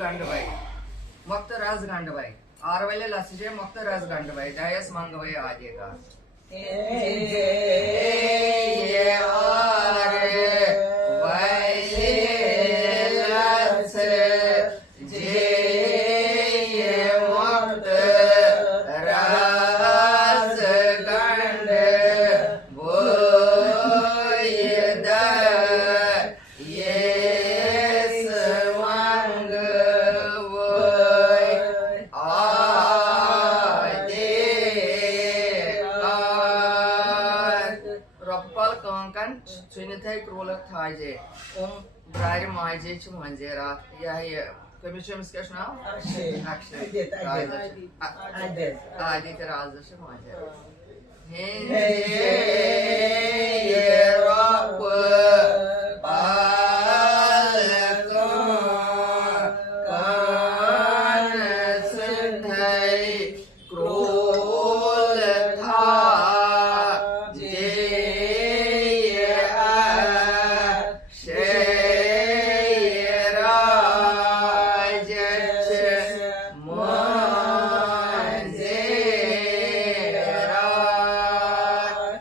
गंडबाई मक्त रस गंडबाई आरवले लसजे मक्त रस गंडबाई दयस मंगवाई आजेगा ये आरे वैले लस जे ये मक्त रस गंड बोयद ये मंग Trinitei Krola Taje, Bride Maje Chumanjera, Yahya, Commission's Kashna? Actually, I did Raza Shumaja. Hey,